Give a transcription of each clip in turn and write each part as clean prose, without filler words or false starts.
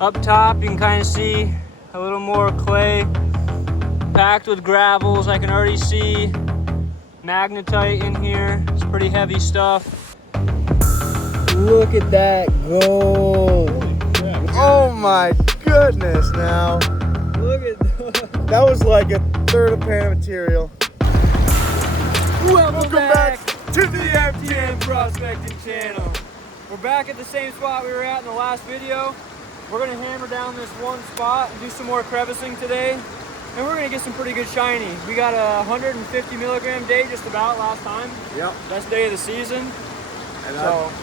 Up top, you can kind of see a little more clay packed with gravels. I can already see magnetite in here. It's pretty heavy stuff. Look at that gold. Oh my goodness now. Look at that. That was like a third of pan of material. Welcome back to the FTN Prospecting Channel. We're back at the same spot we were at in the last video. We're gonna hammer down this one spot and do some more crevicing today. And we're gonna get some pretty good shiny. We got a 150 milligram day just about last time. Yep. Best day of the season.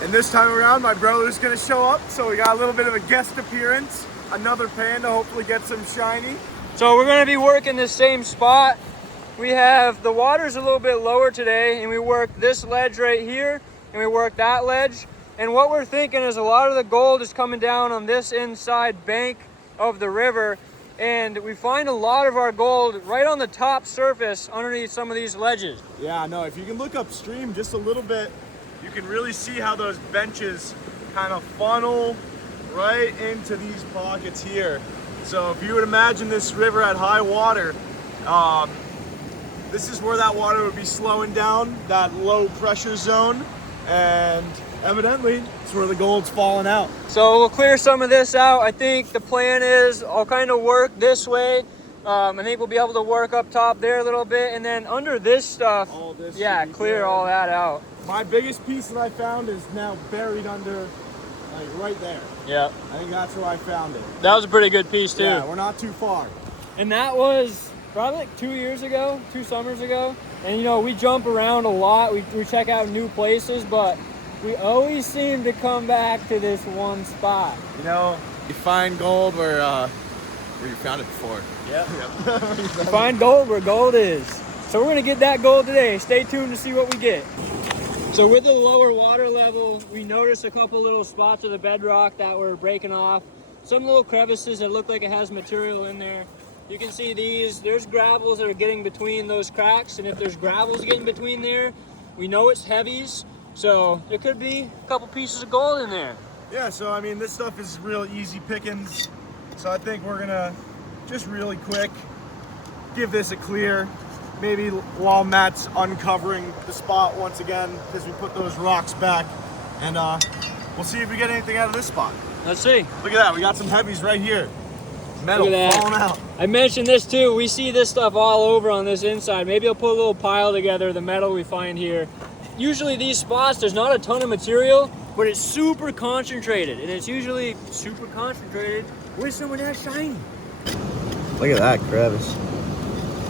And this time around, my brother's gonna show up, so we got a little bit of a guest appearance. Another pan to hopefully get some shiny. So we're gonna be working this same spot. We have, the water's a little bit lower today, and we worked this ledge right here, and we worked that ledge. And what we're thinking is a lot of the gold is coming down on this inside bank of the river, and we find a lot of our gold right on the top surface underneath some of these ledges. Yeah, no, if you can look upstream just a little bit, you can really see how those benches kind of funnel right into these pockets here. So if you would imagine this river at high water, this is where that water would be slowing down, that low pressure zone, and evidently it's where the gold's falling out. So we'll clear some of this out. I think the plan is I'll kind of work this way. I think we'll be able to work up top there a little bit, and then under this stuff, All this yeah, clear all that out. My biggest piece that I found is now buried under, like right there. Yeah. I think that's where I found it. That was a pretty good piece too. Yeah, we're not too far. And that was probably like 2 years ago, 2 summers ago. And you know, we jump around a lot. We check out new places, but we always seem to come back to this one spot. You know, you find gold where you found it before. Yep. You find gold where gold is. So we're gonna get that gold today. Stay tuned to see what we get. So with the lower water level, we noticed a couple little spots of the bedrock that were breaking off. Some little crevices that look like it has material in there. You can see these, there's gravels that are getting between those cracks, and if there's gravels getting between there, we know it's heavies, so there could be a couple pieces of gold in there. Yeah, so I mean, this stuff is real easy pickings, so I think we're gonna just really quick give this a clear, maybe while Matt's uncovering the spot once again, because we put those rocks back, and we'll see if we get anything out of this spot. Let's see. Look at that, we got some heavies right here. Metal falling out. I mentioned this too. We see this stuff all over on this inside. Maybe I'll put a little pile together, the metal we find here. Usually these spots, there's not a ton of material, but it's super concentrated. And it's usually super concentrated with some of that shiny. Look at that crevice.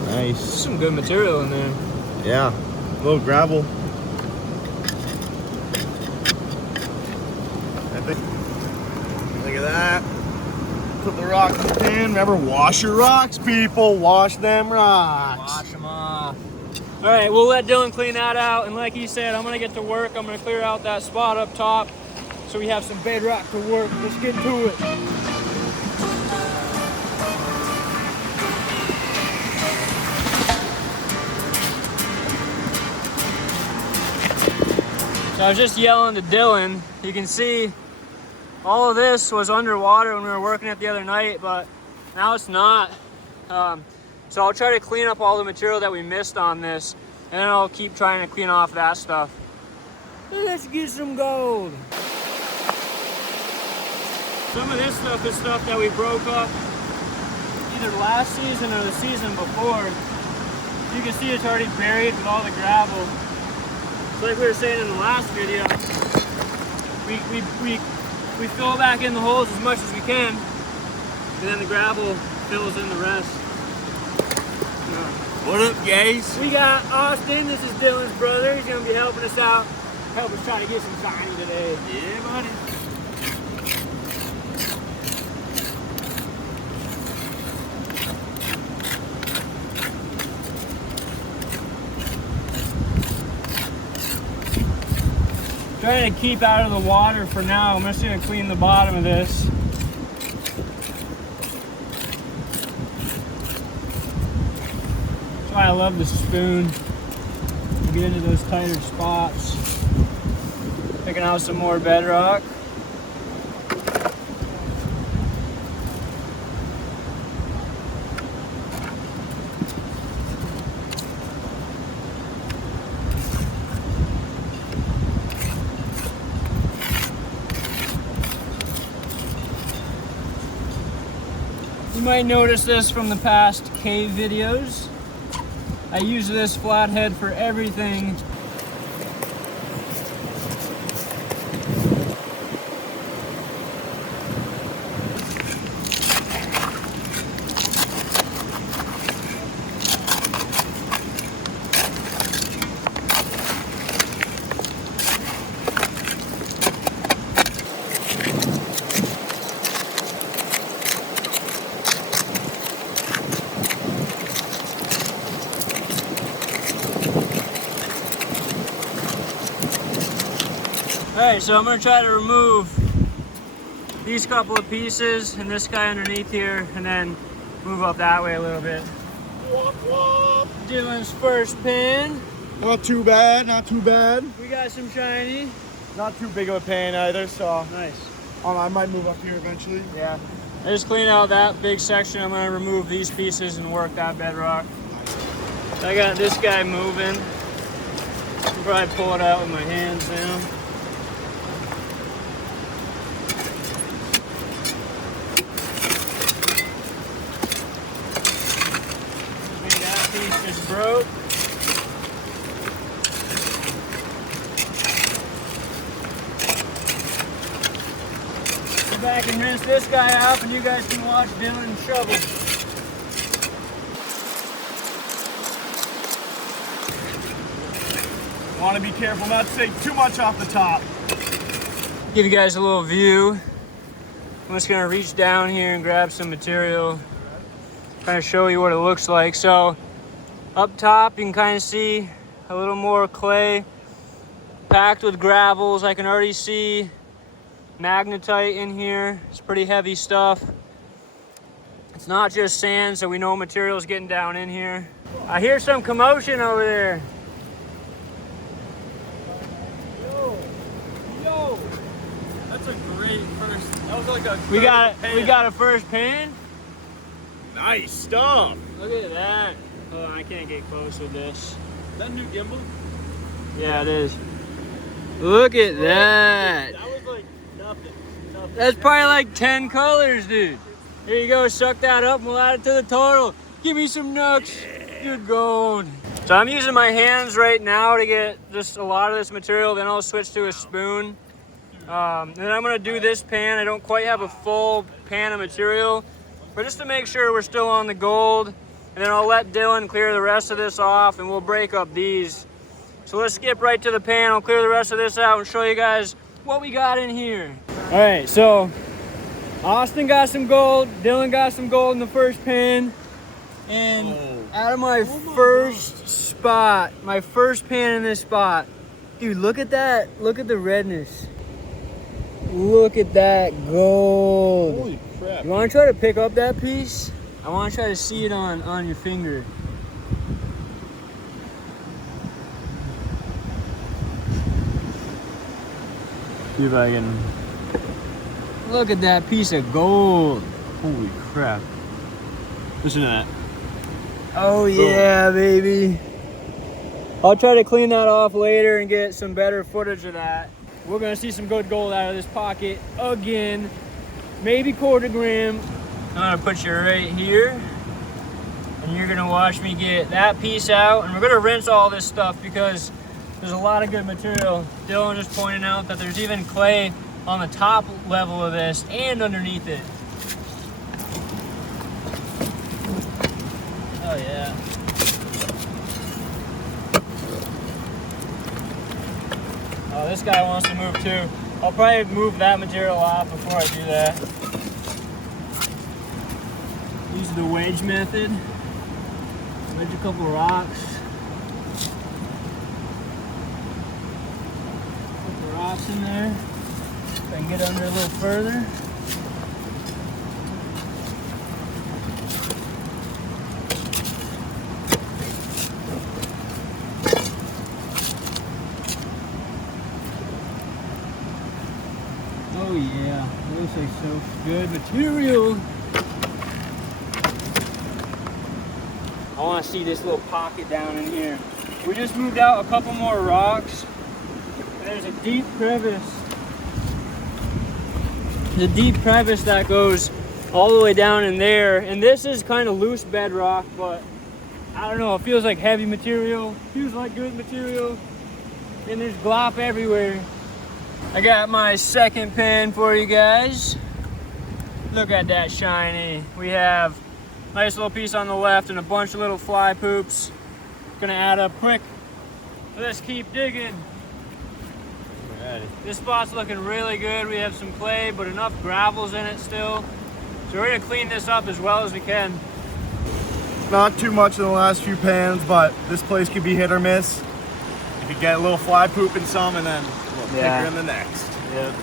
Nice. Some good material in there. Yeah, a little gravel. I think. Look at that. Put the rock in the pan. Remember, wash your rocks, people. Wash them rocks. Wash them off. All right, we'll let Dylan clean that out. And like he said, I'm gonna get to work. I'm gonna clear out that spot up top so we have some bedrock to work. Let's get to it. So I was just yelling to Dylan. You can see all of this was underwater when we were working it the other night, but now it's not. So I'll try to clean up all the material that we missed on this, and then I'll keep trying to clean off that stuff. Let's get some gold. Some of this stuff is stuff that we broke up either last season or the season before. You can see it's already buried with all the gravel. So like we were saying in the last video, we fill back in the holes as much as we can, and then the gravel fills in the rest. What up, guys? We got Austin. This is Dylan's brother. He's gonna be helping us out, help us try to get some shiny today. Yeah, buddy. Trying to keep out of the water for now. I'm just gonna clean the bottom of this. That's why I love the spoon. To get into those tighter spots. Picking out some more bedrock. You might notice this from the past cave videos. I use this flathead for everything. Alright, so I'm going to try to remove these couple of pieces and this guy underneath here, and then move up that way a little bit. Whoop, whoop. Dylan's first pin. Not too bad, not too bad. We got some shiny. Not too big of a pan either, so Nice. I might move up here eventually. Yeah. I just cleaned out that big section. I'm going to remove these pieces and work that bedrock. I got this guy moving. I'll probably pull it out with my hands now. Piece just broke. Go back and rinse this guy off, and you guys can watch Dylan shovel. Want to be careful not to take too much off the top. Give you guys a little view. I'm just gonna reach down here and grab some material, kind of show you what it looks like. So up top, you can kind of see a little more clay packed with gravels. I can already see magnetite in here. It's pretty heavy stuff. It's not just sand, so we know material's getting down in here. I hear some commotion over there. Yo, that's a great first. That was like a. We got a first pan. Nice stuff. Look at that. Oh, I can't get close with this. Is that new gimbal? Yeah, it is. Look at that. That was like nothing. That's probably like 10 colors, dude. Here you go, suck that up and we'll add it to the total. Give me some nooks. Good gold. So I'm using my hands right now to get just a lot of this material, then I'll switch to a spoon. And then I'm gonna do this pan. I don't quite have a full pan of material, but just to make sure we're still on the gold. And then I'll let Dylan clear the rest of this off and we'll break up these. So let's skip right to the pan. I'll clear the rest of this out and show you guys what we got in here. All right, so Austin got some gold, Dylan got some gold in the first pan. And out of my first spot, my first pan in this spot, dude, look at that. Look at the redness. Look at that gold. Holy crap. You want to try to pick up that piece? I want to try to see it on your finger. See if I can. Look at that piece of gold. Holy crap. Listen to that. Oh yeah, baby. I'll try to clean that off later and get some better footage of that. We're gonna see some good gold out of this pocket again. Maybe quarter gram. I'm gonna put you right here. And you're gonna watch me get that piece out. And we're gonna rinse all this stuff because there's a lot of good material. Dylan just pointed out that there's even clay on the top level of this and underneath it. Oh yeah. Oh, this guy wants to move too. I'll probably move that material off before I do that. Use the wedge method. Wedge a couple rocks. Put the rocks in there. If I can get under a little further. Oh yeah, looks like so good material. I want to see this little pocket down in here. We just moved out a couple more rocks. And there's a deep crevice. The deep crevice that goes all the way down in there. And this is kind of loose bedrock, but I don't know, it feels like heavy material, feels like good material, and there's glop everywhere. I got my second pan for you guys. Look at that shiny. We have a nice little piece on the left and a bunch of little fly poops. Gonna add up quick. Let's keep digging. This spot's looking really good. We have some clay, but enough gravel's in it still. So we're gonna clean this up as well as we can. Not too much in the last few pans, but this place could be hit or miss. You could get a little fly poop in some and then a little thicker in the next. Yeah.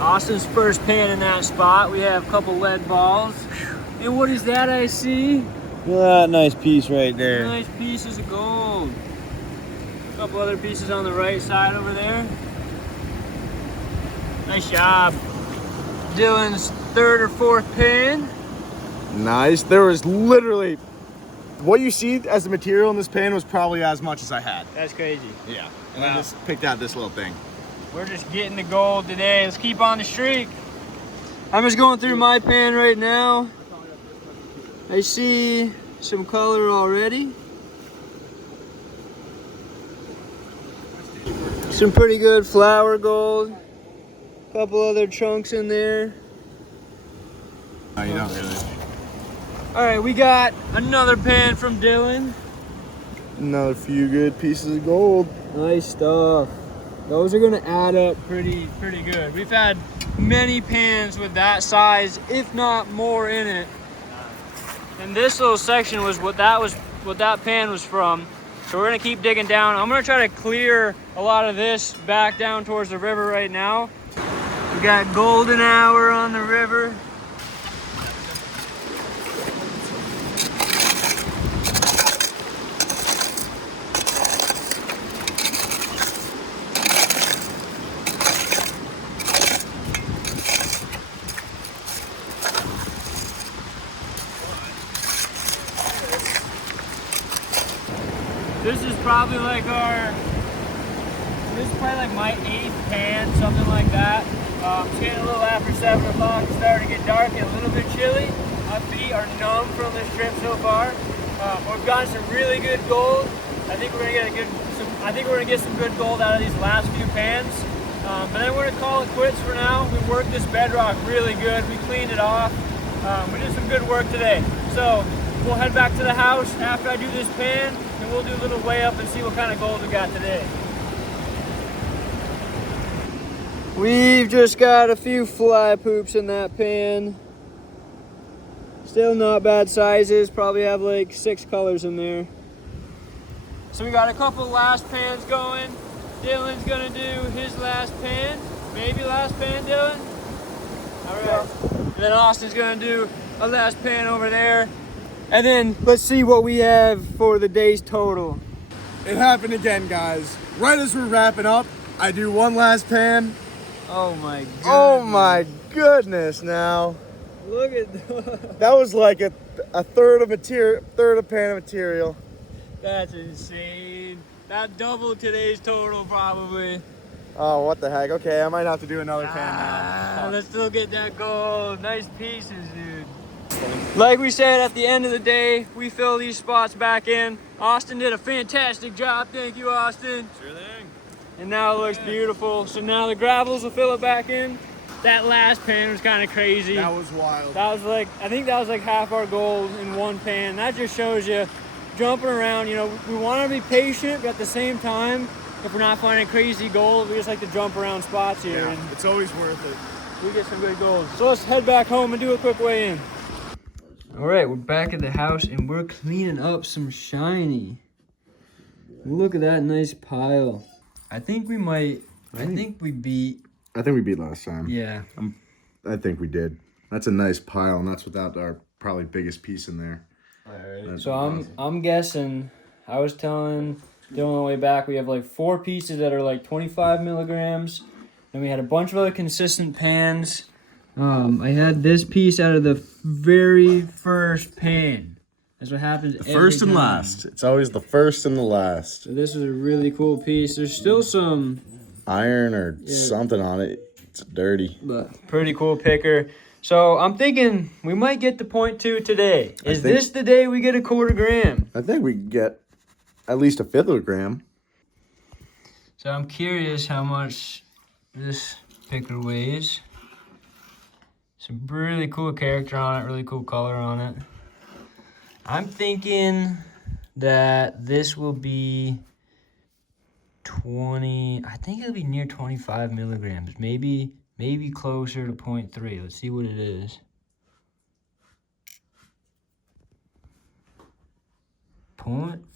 Austin's first pan in that spot. We have a couple lead balls. And what is that I see? Look at that nice piece right there. Nice pieces of gold. A couple other pieces on the right side over there. Nice job. Dylan's third or fourth pan. Nice. There was literally, what you see as the material in this pan was probably as much as I had. That's crazy. Yeah. And I just picked out this little thing. We're just getting the gold today. Let's keep on the streak. I'm just going through my pan right now. I see some color already. Some pretty good flower gold. Couple other chunks in there. No, you don't really. All right, we got another pan from Dylan. Another few good pieces of gold. Nice stuff. Those are gonna add up pretty good. We've had many pans with that size, if not more in it. And this little section was what that pan was from. So we're gonna keep digging down. I'm gonna try to clear a lot of this back down towards the river right now. We got golden hour on the river. This is probably like my 8th pan, something like that. It's getting a little after 7 o'clock, it's starting to get dark and a little bit chilly. My feet are numb from this trip so far. We've gotten some really good gold. I think we're gonna get some good gold out of these last few pans. But then we're gonna call it quits for now. We worked this bedrock really good. We cleaned it off. We did some good work today. So we'll head back to the house after I do this pan, and we'll do a little weigh up and see what kind of gold we got today. We've just got a few fly poops in that pan. Still not bad sizes, probably have like 6 colors in there. So we got a couple last pans going. Dylan's gonna do his last pan. Maybe last pan, Dylan? All right. And then Austin's gonna do a last pan over there. And then let's see what we have for the day's total. It happened again, guys. Right as we're wrapping up, I do one last pan. Oh my goodness. Oh my goodness now. Look at that was like a third of a pan of material. That's insane. That doubled today's total probably. Oh, what the heck. Okay, I might have to do another pan now. Let's still get that gold. Nice pieces, dude. Like we said, at the end of the day, we fill these spots back in. Austin did a fantastic job. Thank you, Austin. Sure thing. And now it looks beautiful. So now the gravels will fill it back in. That last pan was kind of crazy. That was wild. That was like, I think that was like half our gold in one pan. That just shows you jumping around, you know, we want to be patient, but at the same time, if we're not finding crazy gold, we just like to jump around spots here. Yeah, and it's always worth it. we get some good gold. So let's head back home and do a quick weigh in. All right, we're back at the house and we're cleaning up some shiny. Look at that nice pile. I think we beat. I think we beat last time. Yeah. I think we did. That's a nice pile, and that's without our probably biggest piece in there. Right. So I'm guessing. I was telling Dylan on the way back, we have like 4 pieces that are like 25 milligrams. And we had a bunch of other consistent pans. I had this piece out of the very first pan. That's what happens The first and last. It's always the first and the last. So this is a really cool piece. There's still some Iron or something on it. It's dirty. But pretty cool picker. So I'm thinking we might get to 0.2 today. Is this the day we get a 1/4 gram? I think we can get at least a 1/5 of a gram. So I'm curious how much this picker weighs. Some really cool character on it, really cool color on it. I'm thinking that this will be 20, I think it'll be near 25 milligrams. Maybe closer to 0.3. Let's see what it is.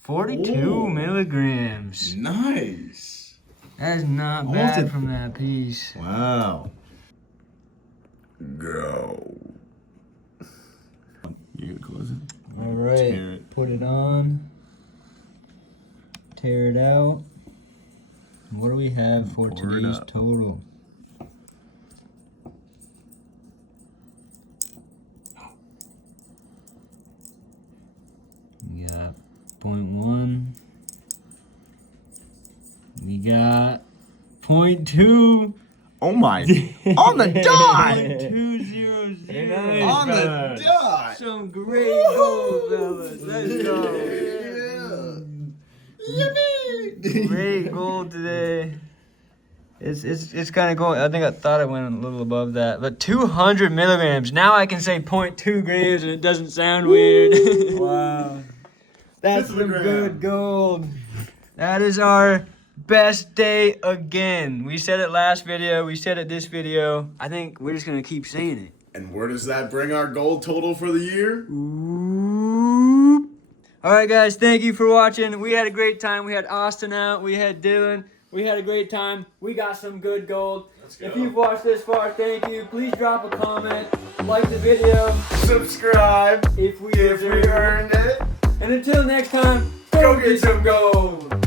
42 milligrams. Nice. That is not bad from that piece. Wow. Go. You gotta close it. All right, put it on. Tear it out. What do we have for today's total? We got 0.1. We got 0.2. Oh my. On the dot! 0.200. On the dot! Some great gold, fellas. Let's go. Great gold today. It's kind of cool. I think I thought I went a little above that, but 200 milligrams. Now I can say 0.2 grams and it doesn't sound weird. Wow, that's some good gold. That is our best day again. We said it last video. We said it this video. I think we're just gonna keep saying it. And where does that bring our gold total for the year? Ooh. All right, guys, thank you for watching. We had a great time. We had Austin out. We had Dylan. We had a great time. We got some good gold. If you've watched this far, thank you. Please drop a comment, like the video, Subscribe if we if we earned it. And until next time, go get some gold.